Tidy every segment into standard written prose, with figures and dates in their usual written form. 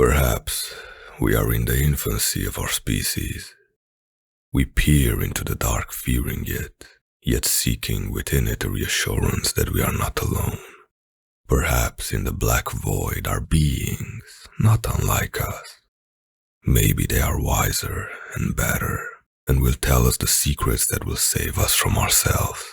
Perhaps we are in the infancy of our species. We peer into the dark fearing it, yet seeking within it a reassurance that we are not alone. Perhaps in the black void are beings not unlike us. Maybe they are wiser and better, and will tell us the secrets that will save us from ourselves.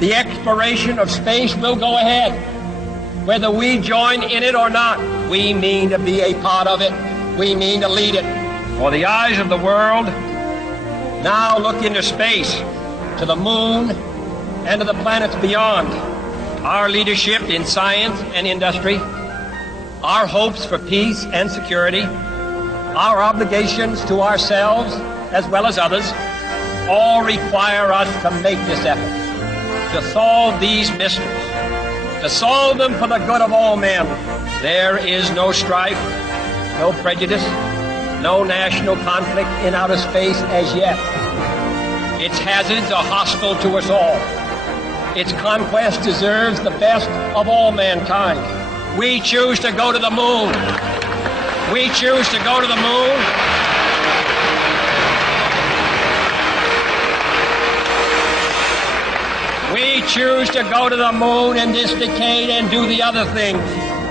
The exploration of space will go ahead. Whether we join in it or not, we mean to be a part of it. We mean to lead it. For the eyes of the world now look into space, to the moon, and to the planets beyond. Our leadership in science and industry, our hopes for peace and security, our obligations to ourselves as well as others, all require us to make this effort, to solve these mysteries, to solve them for the good of all men. There is no strife, no prejudice, no national conflict in outer space as yet. Its hazards are hostile to us all. Its conquest deserves the best of all mankind. We choose to go to the moon. We choose to go to the moon. We choose to go to the moon in this decade and do the other things,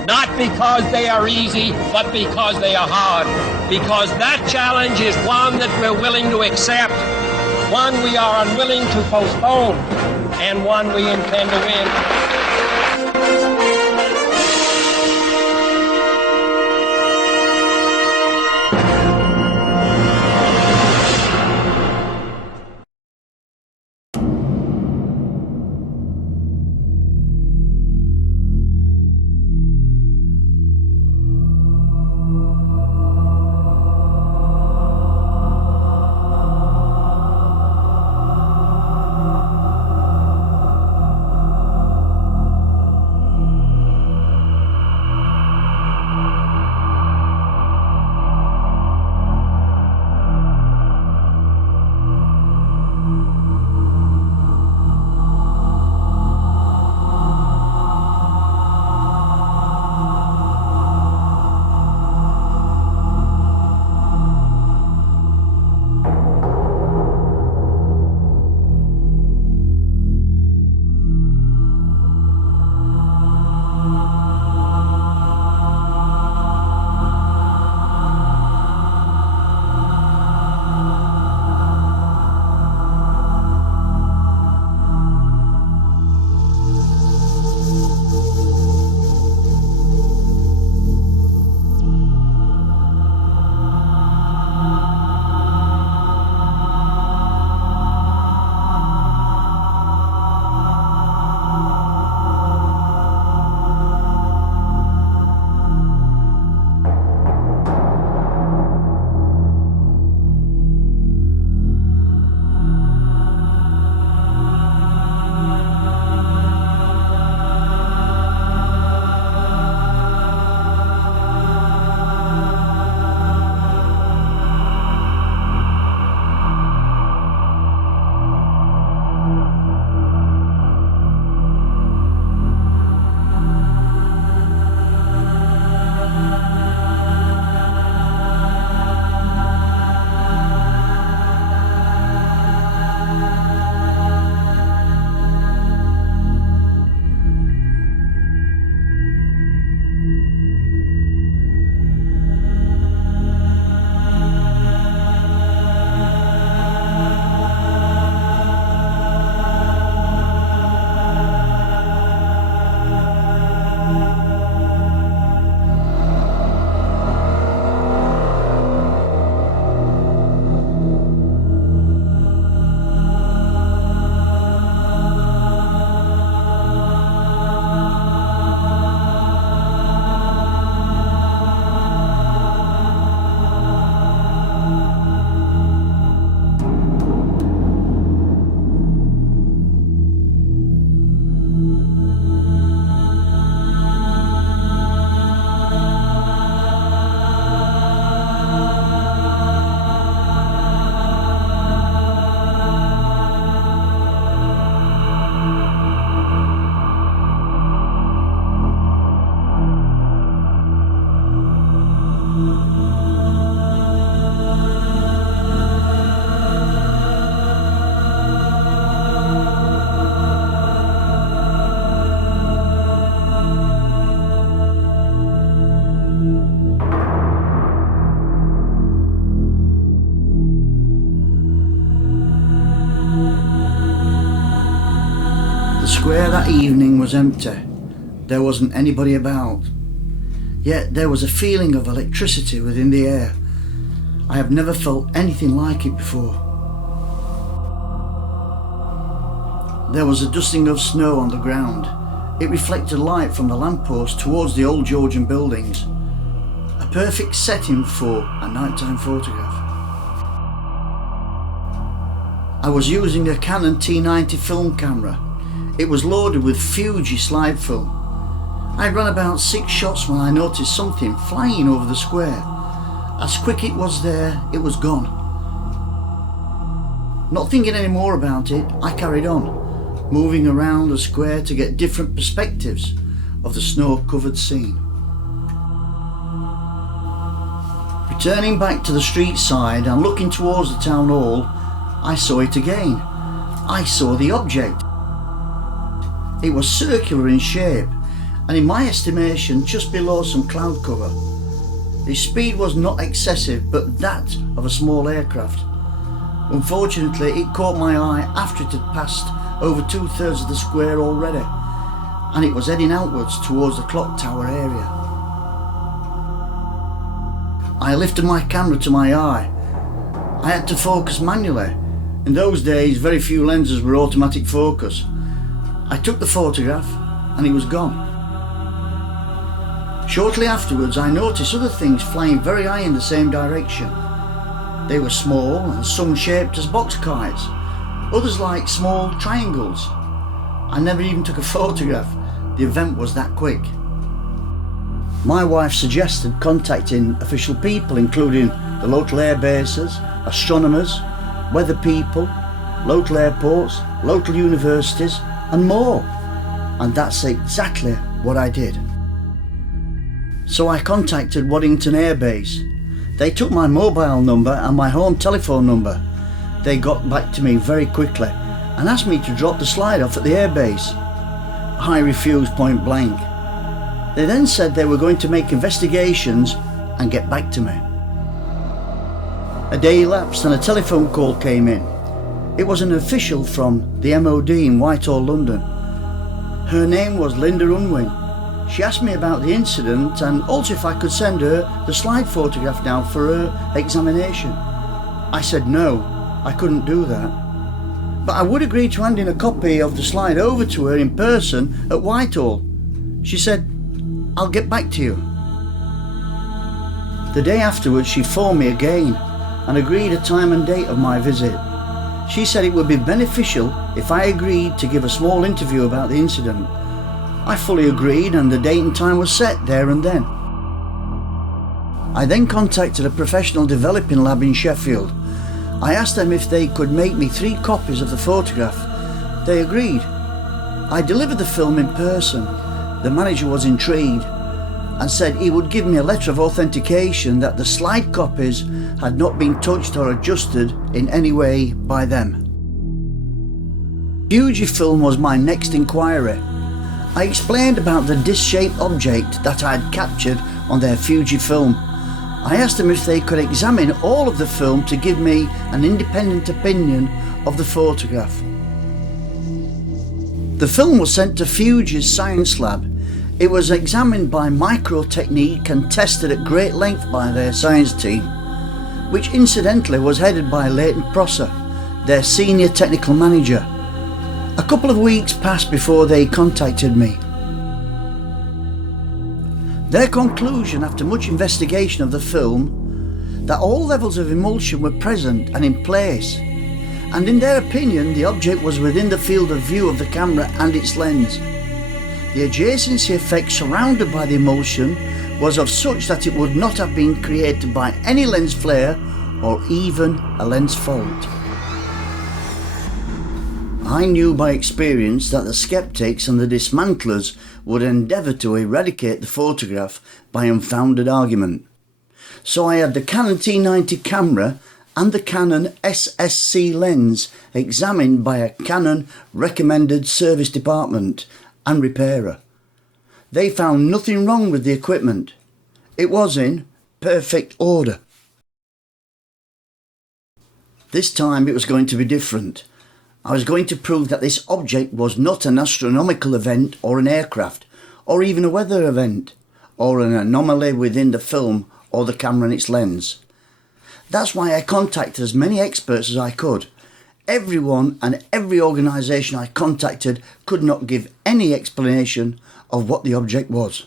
not because they are easy, but because they are hard. Because that challenge is one that we're willing to accept, one we are unwilling to postpone, and one we intend to win. square that evening was empty. There wasn't anybody about. Yet there was a feeling of electricity within the air. I have never felt anything like it before. There was a dusting of snow on the ground. It reflected light from the lamppost towards the old Georgian buildings. A perfect setting for a nighttime photograph. I was using a Canon T90 film camera. It was loaded with Fuji slide film. I ran about 6 shots when I noticed something flying over the square. As quick it was there, it was gone. Not thinking any more about it, I carried on, moving around the square to get different perspectives of the snow-covered scene. Returning back to the street side and looking towards the town hall, I saw it again. I saw the object. It was circular in shape and in my estimation just below some cloud cover. Its speed was not excessive but that of a small aircraft. Unfortunately it caught my eye after it had passed over 2/3 of the square already and it was heading outwards towards the clock tower area. I lifted my camera to my eye. I had to focus manually. In those days very few lenses were automatic focus. I took the photograph and he was gone. Shortly afterwards I noticed other things flying very high in the same direction. They were small and some shaped as box kites, others like small triangles. I never even took a photograph, the event was that quick. My wife suggested contacting official people including the local air bases, astronomers, weather people, local airports, local universities and more. And that's exactly what I did. So I contacted Waddington Air Base. They took my mobile number and my home telephone number. They got back to me very quickly and asked me to drop the slide off at the airbase. I refused point blank. They then said they were going to make investigations and get back to me. A day elapsed and a telephone call came in. It was an official from the MOD in Whitehall, London. Her name was Linda Unwin. She asked me about the incident and also if I could send her the slide photograph now for her examination. I said no, I couldn't do that. But I would agree to handing a copy of the slide over to her in person at Whitehall. She said, "I'll get back to you." The day afterwards she phoned me again and agreed a time and date of my visit. She said it would be beneficial if I agreed to give a small interview about the incident. I fully agreed and the date and time was set there and then. I then contacted a professional developing lab in Sheffield. I asked them if they could make me 3 copies of the photograph. They agreed. I delivered the film in person. The manager was intrigued and said he would give me a letter of authentication that the slide copies had not been touched or adjusted in any way by them. Fujifilm was my next inquiry. I explained about the disc-shaped object that I had captured on their Fujifilm. I asked them if they could examine all of the film to give me an independent opinion of the photograph. The film was sent to Fuji's science lab. It was examined by Microtechnique and tested at great length by their science team, which incidentally was headed by Leighton Prosser, their senior technical manager. A couple of weeks passed before they contacted me. Their conclusion after much investigation of the film, that all levels of emulsion were present and in place, and in their opinion the object was within the field of view of the camera and its lens. The adjacency effect surrounded by the emulsion was of such that it would not have been created by any lens flare or even a lens fault. I knew by experience that the skeptics and the dismantlers would endeavour to eradicate the photograph by unfounded argument. So I had the Canon T90 camera and the Canon SSC lens examined by a Canon recommended service department and repairer. They found nothing wrong with the equipment. It was in perfect order. This time it was going to be different. I was going to prove that this object was not an astronomical event or an aircraft, or even a weather event, or an anomaly within the film or the camera and its lens. That's why I contacted as many experts as I could. Everyone and every organisation I contacted could not give any explanation of what the object was.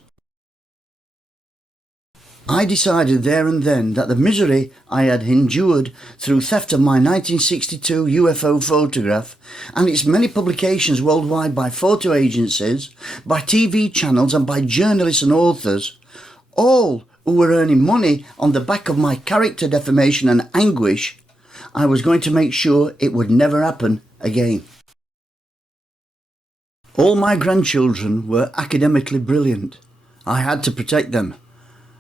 I decided there and then that the misery I had endured through theft of my 1962 UFO photograph and its many publications worldwide by photo agencies, by TV channels and by journalists and authors, all who were earning money on the back of my character defamation and anguish, I was going to make sure it would never happen again. All my grandchildren were academically brilliant. I had to protect them.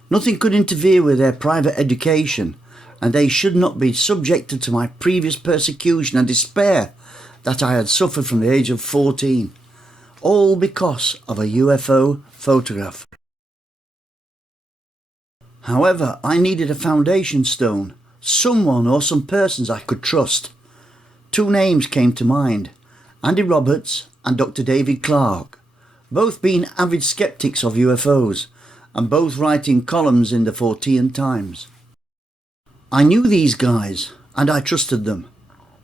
Nothing could interfere with their private education, and they should not be subjected to my previous persecution and despair that I had suffered from the age of 14. all because of a UFO photograph. However, I needed a foundation stone, someone or some persons I could trust. Two names came to mind, Andy Roberts and Dr. David Clarke, both being avid skeptics of UFOs and both writing columns in the Fortean Times. I knew these guys and I trusted them,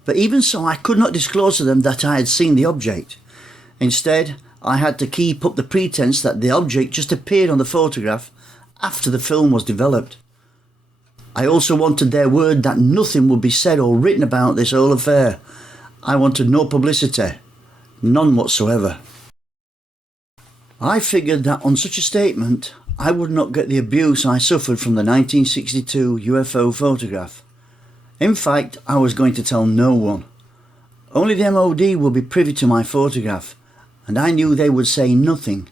but even so I could not disclose to them that I had seen the object. Instead, I had to keep up the pretense that the object just appeared on the photograph after the film was developed. I also wanted their word that nothing would be said or written about this whole affair. I wanted no publicity, none whatsoever. I figured that on such a statement, I would not get the abuse I suffered from the 1962 UFO photograph. In fact, I was going to tell no one. Only the MOD would be privy to my photograph, and I knew they would say nothing.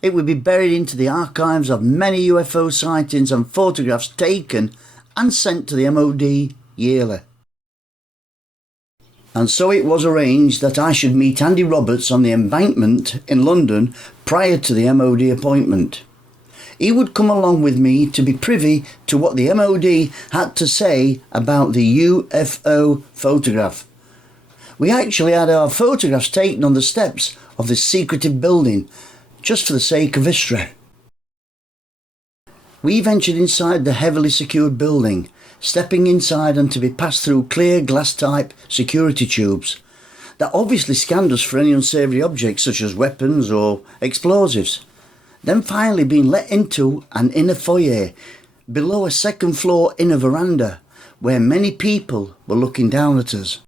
It would be buried into the archives of many UFO sightings and photographs taken and sent to the MOD yearly. And so it was arranged that I should meet Andy Roberts on the Embankment in London prior to the MOD appointment. He would come along with me to be privy to what the MOD had to say about the UFO photograph. We actually had our photographs taken on the steps of this secretive building, just for the sake of history. We ventured inside the heavily secured building, stepping inside and to be passed through clear glass-type security tubes that obviously scanned us for any unsavoury objects such as weapons or explosives. Then finally being let into an inner foyer below a second-floor inner veranda where many people were looking down at us.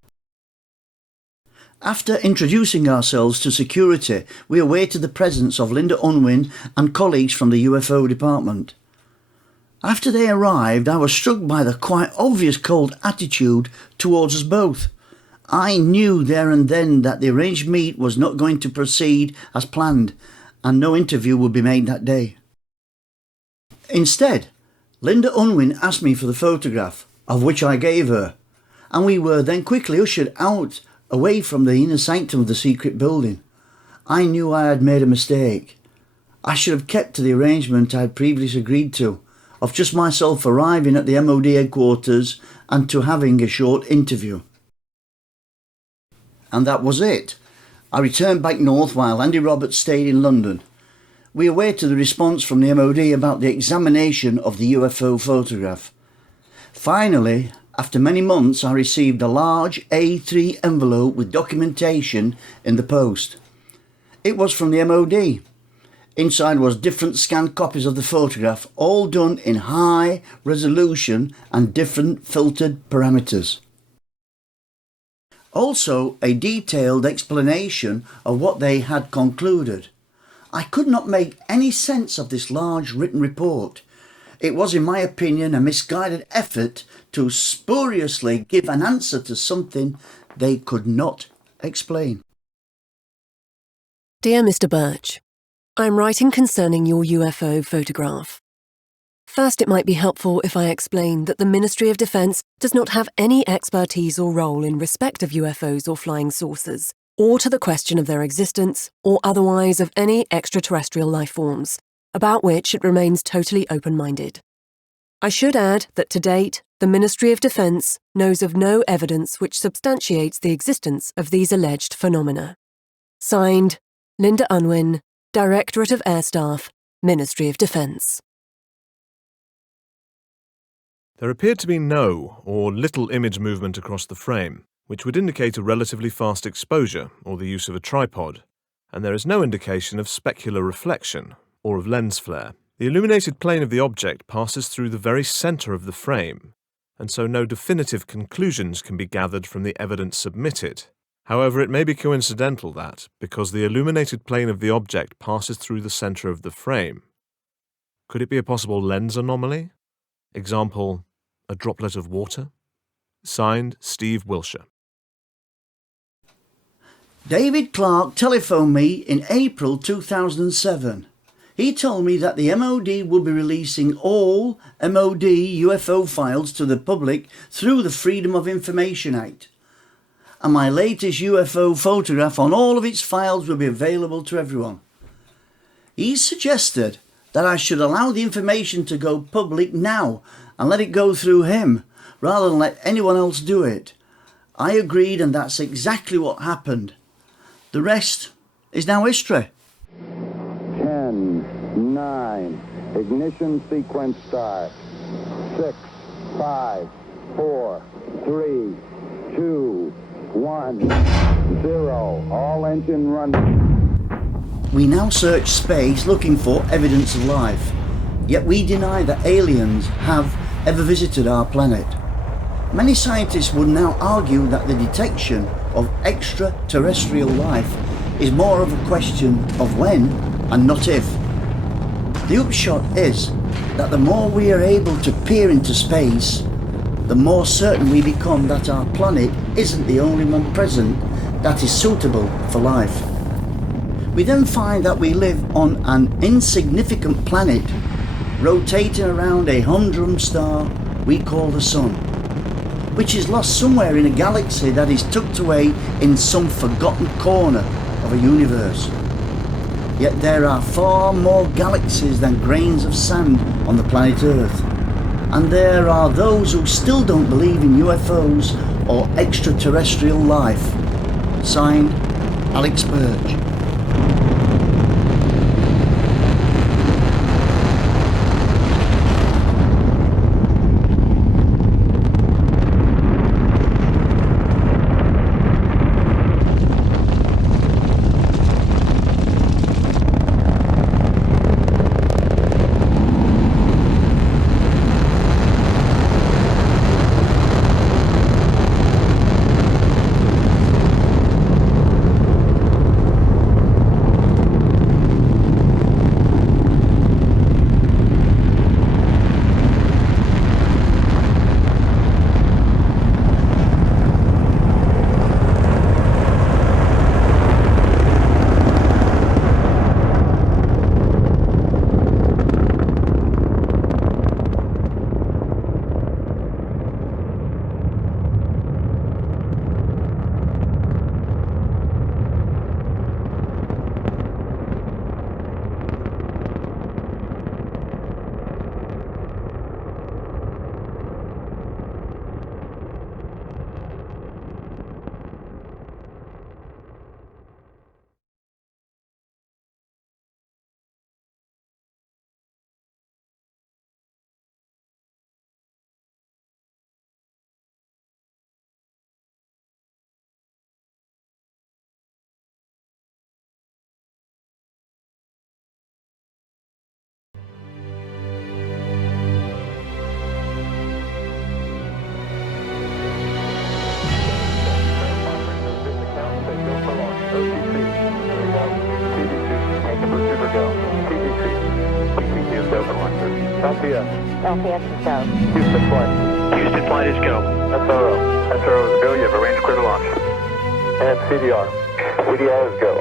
After introducing ourselves to security, we awaited the presence of Linda Unwin and colleagues from the UFO department. After they arrived, I was struck by the quite obvious cold attitude towards us both. I knew there and then that the arranged meet was not going to proceed as planned, and no interview would be made that day. Instead, Linda Unwin asked me for the photograph, of which I gave her, and we were then quickly ushered out away from the inner sanctum of the secret building. I knew I had made a mistake. I should have kept to the arrangement I had previously agreed to, of just myself arriving at the MOD headquarters and to having a short interview. And that was it. I returned back north while Andy Roberts stayed in London. We awaited the response from the MOD about the examination of the UFO photograph. Finally, after many months, I received a large A3 envelope with documentation in the post. It was from the MOD. Inside was different scanned copies of the photograph, all done in high resolution and different filtered parameters. Also, a detailed explanation of what they had concluded. I could not make any sense of this large written report. It was, in my opinion, a misguided effort to spuriously give an answer to something they could not explain. Dear Mr. Birch, I am writing concerning your UFO photograph. First, it might be helpful if I explain that the Ministry of Defence does not have any expertise or role in respect of UFOs or flying saucers, or to the question of their existence, or otherwise of any extraterrestrial life forms, about which it remains totally open-minded. I should add that to date, the Ministry of Defence knows of no evidence which substantiates the existence of these alleged phenomena. Signed, Linda Unwin, Directorate of Air Staff, Ministry of Defence. There appeared to be no or little image movement across the frame, which would indicate a relatively fast exposure or the use of a tripod, and there is no indication of specular reflection or of lens flare. The illuminated plane of the object passes through the very centre of the frame, and so no definitive conclusions can be gathered from the evidence submitted. However, it may be coincidental that, because the illuminated plane of the object passes through the centre of the frame, could it be a possible lens anomaly? Example, a droplet of water? Signed, Steve Wilshire. David Clarke telephoned me in April 2007. He told me that the MOD would be releasing all MOD UFO files to the public through the Freedom of Information Act. and my latest UFO photograph on all of its files will be available to everyone. He suggested that I should allow the information to go public now and let it go through him, rather than let anyone else do it. I agreed, and that's exactly what happened. The rest is now history. 10, 9, ignition sequence start. 6, 5, 4, 3, 2, 1, 0. All engine running. We now search space looking for evidence of life, yet we deny that aliens have ever visited our planet. Many scientists would now argue that the detection of extraterrestrial life is more of a question of when and not if. The upshot is that the more we are able to peer into space, the more certain we become that our planet isn't the only one present that is suitable for life. We then find that we live on an insignificant planet rotating around a humdrum star we call the Sun, which is lost somewhere in a galaxy that is tucked away in some forgotten corner of a universe. Yet there are far more galaxies than grains of sand on the planet Earth, and there are those who still don't believe in UFOs or extraterrestrial life. Signed, Alex Birch. LPS is go. Houston flight. Houston flight is go. SRO. SRO is go. You have a range clear to launch. And CDR. CDR is go.